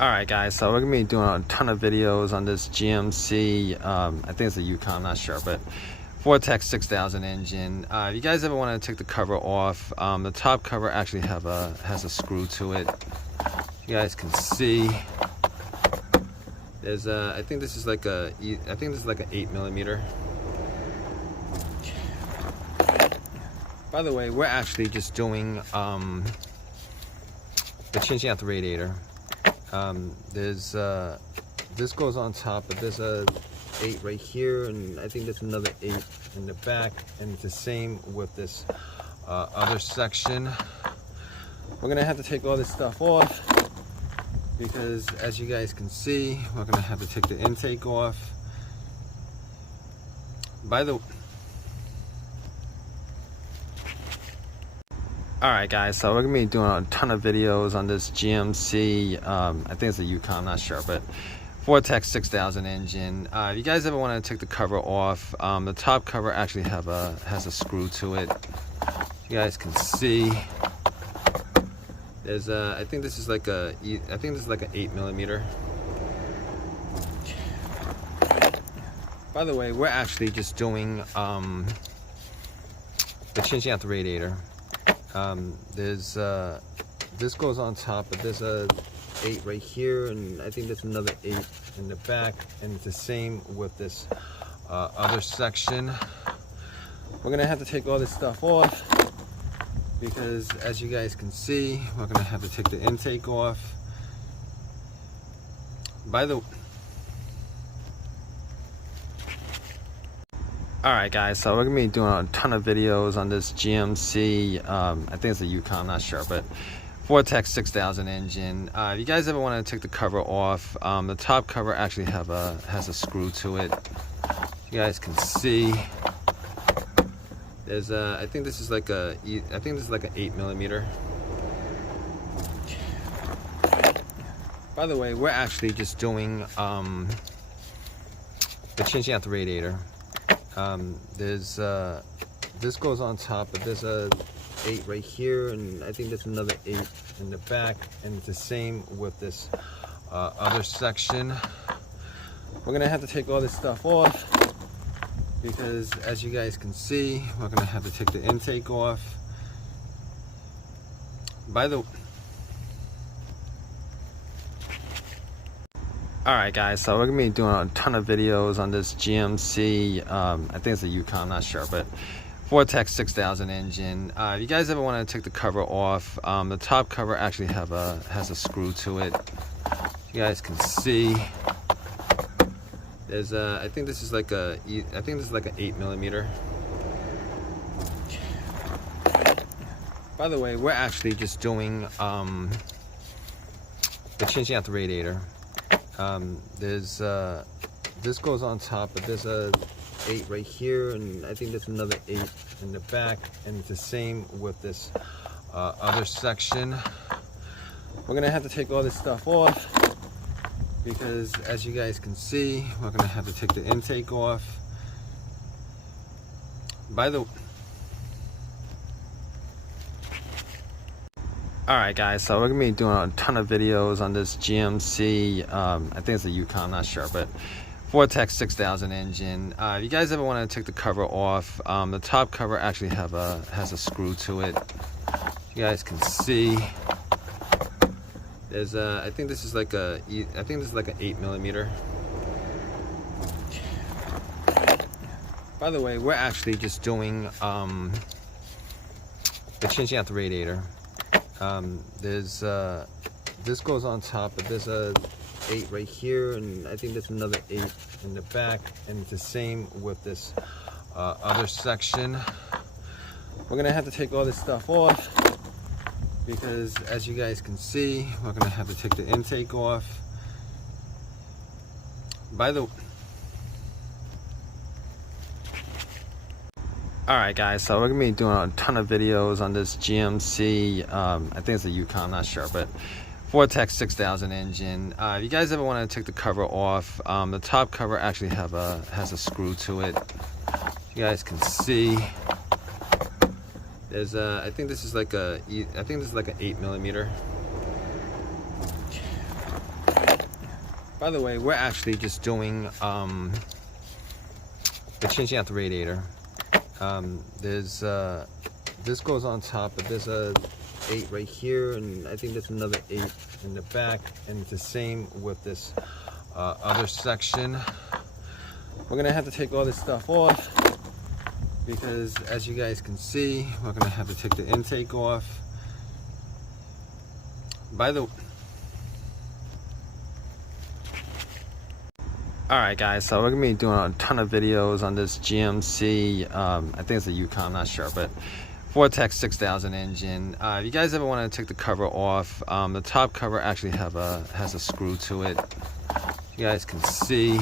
Alright guys, so we're going to be doing a ton of videos on this GMC, I think it's a Yukon, I'm not sure, but Vortex 6000 engine. If you guys ever want to take the cover off, the top cover actually has a screw to it. You guys can see there's I think this is like an 8mm. By the way, we're actually just doing the changing out the radiator. There's this goes on top, but there's a 8 right here, and I think there's another 8 in the back, and it's the same with this other section. We're gonna have to take all this stuff off because, as you guys can see, we're gonna have to take the intake off. Alright guys, so we're going to be doing a ton of videos on this GMC, I think it's a Yukon, I'm not sure, but Vortex 6000 engine. If you guys ever want to take the cover off, the top cover actually has a screw to it. You guys can see there's I think this is like an 8mm. By the way, we're actually just doing the changing out the radiator. There's this goes on top, but there's a 8 right here, and I think there's another 8 in the back, and it's the same with this other section. We're gonna have to take all this stuff off because, as you guys can see, we're gonna have to take the intake off. Alright guys, so we're going to be doing a ton of videos on this GMC, I think it's a Yukon, I'm not sure, but Vortex 6000 engine. If you guys ever want to take the cover off, the top cover actually has a screw to it. You guys can see there's I think this is like an 8mm. By the way, we're actually just doing the changing out the radiator. There's this goes on top, but there's a 8 right here, and I think there's another 8 in the back, and it's the same with this other section. We're gonna have to take all this stuff off because, as you guys can see, we're gonna have to take the intake off. Alright guys, so we're going to be doing a ton of videos on this GMC, I think it's a Yukon, I'm not sure, but Vortex 6000 engine. If you guys ever want to take the cover off, the top cover actually has a screw to it. You guys can see there's I think this is like an 8mm. By the way, we're actually just doing the changing out the radiator. There's this goes on top, but there's a 8 right here, and I think there's another 8 in the back, and it's the same with this other section. We're gonna have to take all this stuff off because, as you guys can see, we're gonna have to take the intake off. Alright guys, so we're going to be doing a ton of videos on this GMC, I think it's a Yukon, I'm not sure, but Vortex 6000 engine. If you guys ever want to take the cover off, the top cover actually has a screw to it. You guys can see there's I think this is like an 8mm. By the way, we're actually just doing the changing out the radiator. There's this goes on top, but there's a 8 right here, and I think there's another 8 in the back, and it's the same with this other section. We're gonna have to take all this stuff off because, as you guys can see, we're gonna have to take the intake off. Alright guys, so we're going to be doing a ton of videos on this GMC, I think it's a Yukon, I'm not sure, but Vortex 6000 engine. If you guys ever want to take the cover off, the top cover actually has a screw to it. You guys can see there's I think this is like an 8mm. By the way, we're actually just doing the changing out the radiator. This goes on top, but there's a 8 right here, and I think there's another 8 in the back, and it's the same with this other section. We're gonna have to take all this stuff off because, as you guys can see, we're gonna have to take the intake off. Alright guys, so we're going to be doing a ton of videos on this GMC, I think it's a Yukon, I'm not sure, but Vortex 6000 engine. If you guys ever want to take the cover off, the top cover actually has a screw to it. You guys can see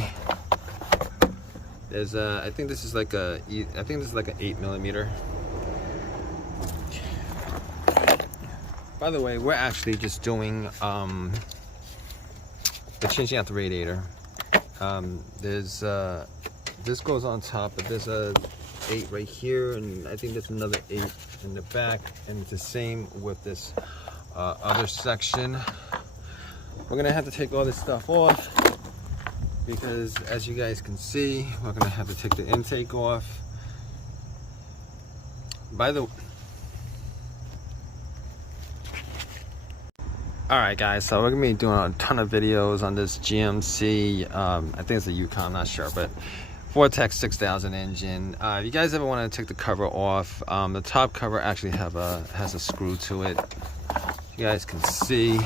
there's I think this is like an 8mm. By the way, we're actually just doing the changing out the radiator. This goes on top, but there's a 8 right here, and I think there's another 8 in the back, and it's the same with this other section. We're gonna have to take all this stuff off because, as you guys can see, we're gonna have to take the intake off. Alright guys, so we're going to be doing a ton of videos on this GMC, I think it's a Yukon, I'm not sure, but Vortex 6000 engine. If you guys ever want to take the cover off, the top cover actually has a screw to it. You guys can see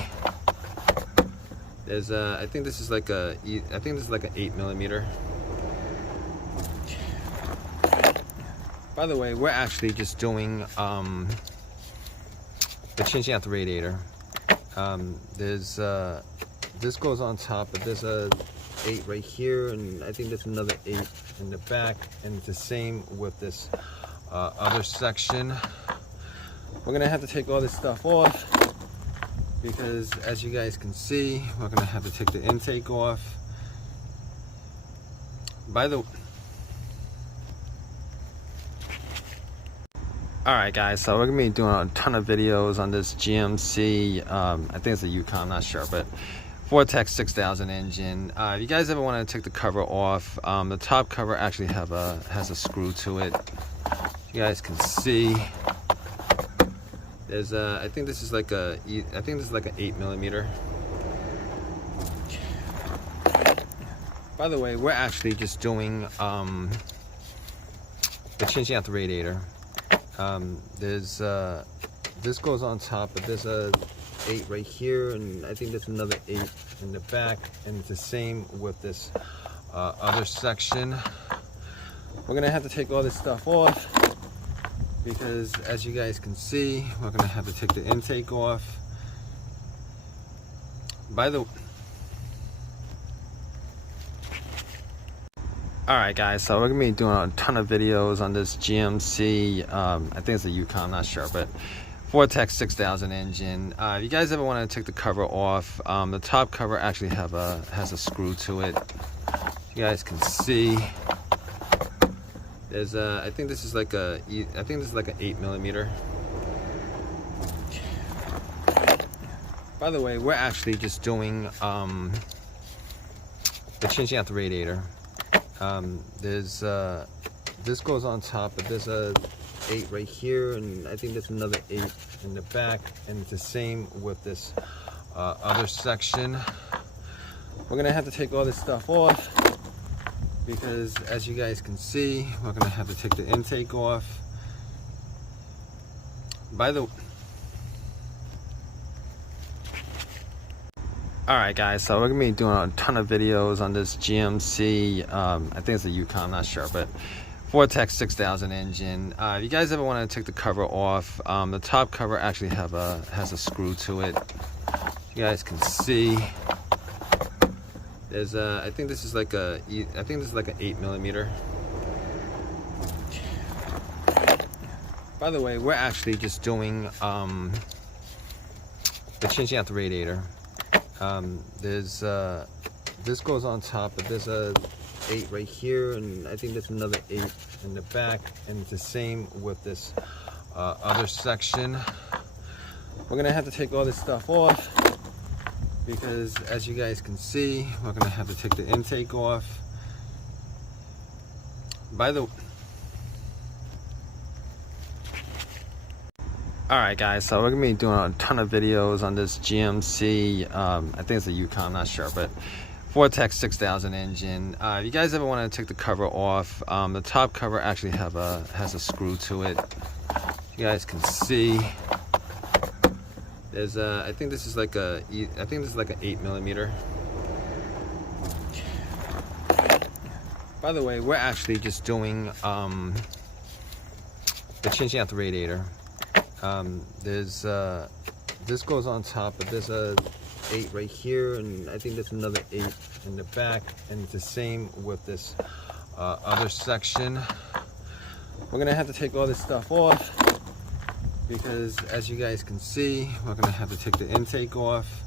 there's I think this is like an 8mm. By the way, we're actually just doing the changing out the radiator. This goes on top, but there's a 8 right here, and I think there's another 8 in the back, and it's the same with this other section. We're gonna have to take all this stuff off because, as you guys can see, we're gonna have to take the intake off. Alright guys, so we're going to be doing a ton of videos on this GMC, I think it's a Yukon, I'm not sure, but Vortex 6000 engine. If you guys ever want to take the cover off, the top cover actually has a screw to it. You guys can see there's I think this is like an 8mm. By the way, we're actually just doing the changing out the radiator. This goes on top, but there's a 8 right here, and I think there's another 8 in the back, and it's the same with this other section. We're gonna have to take all this stuff off because, as you guys can see, we're gonna have to take the intake off. Alright guys, so we're going to be doing a ton of videos on this GMC, I think it's a Yukon, I'm not sure, but Vortex 6000 engine. If you guys ever want to take the cover off, the top cover actually has a screw to it. You guys can see there's I think this is like an 8mm. By the way, we're actually just doing the changing out the radiator. This goes on top, but there's a 8 right here, and I think there's another 8 in the back, and it's the same with this other section. We're gonna have to take all this stuff off because, as you guys can see, we're gonna have to take the intake off. Alright guys, so we're going to be doing a ton of videos on this GMC, I think it's a Yukon, I'm not sure, but Vortex 6000 engine. If you guys ever want to take the cover off, the top cover actually has a screw to it. You guys can see there's I think this is like an 8mm. By the way, we're actually just doing the changing out the radiator. This goes on top, but there's a 8 right here, and I think there's another 8 in the back, and it's the same with this other section. We're gonna have to take all this stuff off because as you guys can see, we're gonna have to take the intake off. Alright guys, so we're gonna be doing a ton of videos on this GMC, I think it's a Yukon, I'm not sure, but Vortex 6000 engine. If you guys ever want to take the cover off, the top cover actually has a screw to it. You guys can see there's I think this is like an 8mm. By the way, we're actually just doing the changing out the radiator. This goes on top, but there's a 8 right here, and I think there's another 8 in the back, and it's the same with this other section. We're gonna have to take all this stuff off because as you guys can see, we're gonna have to take the intake off.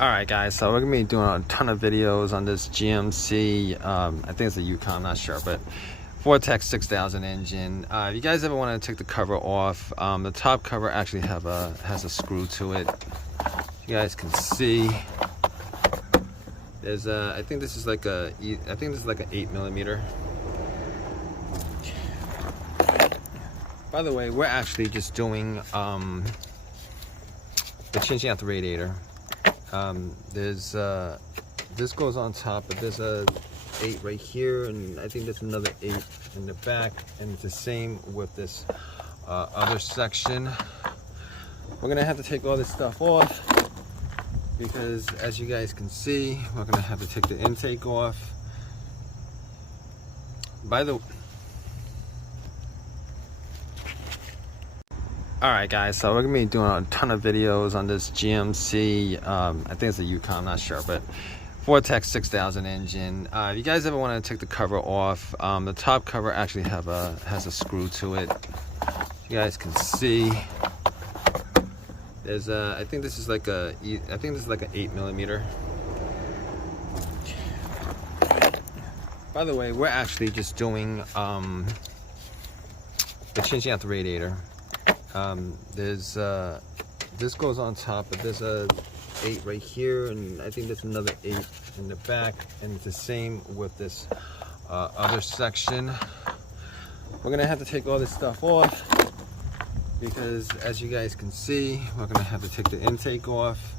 Alright guys, so we're gonna be doing a ton of videos on this GMC, I think it's a Yukon, I'm not sure, but Vortex 6000 engine. If you guys ever want to take the cover off, the top cover actually has a screw to it. You guys can see there's I think this is like an 8mm. By the way, we're actually just doing the changing out the radiator. This goes on top, but there's a 8 right here, and I think there's another 8 in the back, and it's the same with this other section. We're gonna have to take all this stuff off because as you guys can see, we're gonna have to take the intake off. Alright guys, so we're gonna be doing a ton of videos on this GMC, I think it's a Yukon, I'm not sure, but Vortex 6000 engine. If you guys ever want to take the cover off, the top cover actually has a screw to it. You guys can see there's I think this is like an 8mm. By the way, we're actually just doing the changing out the radiator. This goes on top, but there's a 8 right here, and I think there's another 8 in the back, and it's the same with this other section. We're gonna have to take all this stuff off because as you guys can see, we're gonna have to take the intake off.